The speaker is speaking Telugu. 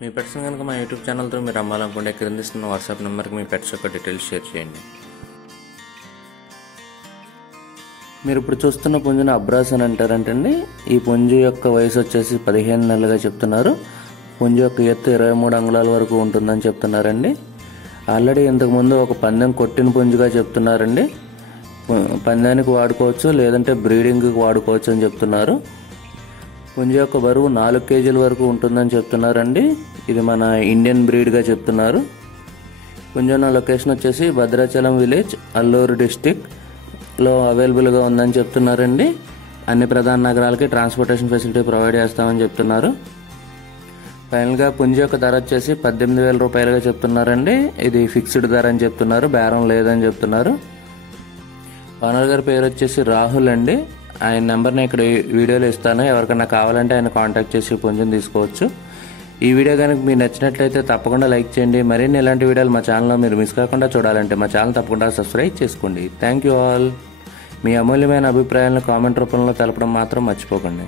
మీ పెట్స్ని కనుక మా యూట్యూబ్ ఛానల్తో మీరు అమ్మాలనుకుంటే క్రిందిస్తున్న వాట్సాప్ నెంబర్కి మీ పెట్స్ యొక్క డీటెయిల్స్ షేర్ చేయండి. మీరు ఇప్పుడు చూస్తున్న పుంజుని అబ్రాస్ అని అంటారంటండి. ఈ పుంజు యొక్క వయసు వచ్చేసి 15 నెలలుగా చెప్తున్నారు. పుంజు యొక్క ఎత్తు 23 అంగుళాల వరకు ఉంటుందని చెప్తున్నారండి. ఆల్రెడీ ఇంతకుముందు ఒక పందెం కొట్టిన పుంజుగా చెప్తున్నారండి. పందానికి వాడుకోవచ్చు, లేదంటే బ్రీడింగ్కి వాడుకోవచ్చు అని చెప్తున్నారు. పుంజు యొక్క బరువు 4 కేజీల వరకు ఉంటుందని చెప్తున్నారండి. ఇది మన ఇండియన్ బ్రీడ్గా చెప్తున్నారు. పుంజు ఉన్న లొకేషన్ వచ్చేసి భద్రాచలం విలేజ్, అల్లూరు డిస్టిక్లో అవైలబుల్గా ఉందని చెప్తున్నారండి. అన్ని ప్రధాన నగరాలకి ట్రాన్స్పోర్టేషన్ ఫెసిలిటీ ప్రొవైడ్ చేస్తామని చెప్తున్నారు. ఫైనల్గా పుంజు యొక్క ధర వచ్చేసి 18,000 రూపాయలుగా చెప్తున్నారండి. ఇది ఫిక్స్డ్ ధర అని చెప్తున్నారు, బేరం లేదని చెప్తున్నారు. ఓనర్ గారి పేరు వచ్చేసి రాహుల్ అండి. ఆయన నెంబర్ని ఇక్కడ వీడియోలో ఇస్తాను. ఎవరికైనా కావాలంటే ఆయన కాంటాక్ట్ చేసి పుంజుని తీసుకోవచ్చు. ఈ వీడియో కనుక మీకు నచ్చినట్లయితే తప్పకుండా లైక్ చేయండి. మరిన్ని ఇలాంటి వీడియోలు మా ఛానల్లో మీరు మిస్ కాకుండా చూడాలంటే మా ఛానల్ తప్పకుండా సబ్స్క్రైబ్ చేసుకోండి. Thank you all. మీ అమూల్యమైన అభిప్రాయాలను కామెంట్ రూపంలో తెలపడం మాత్రం మర్చిపోకండి.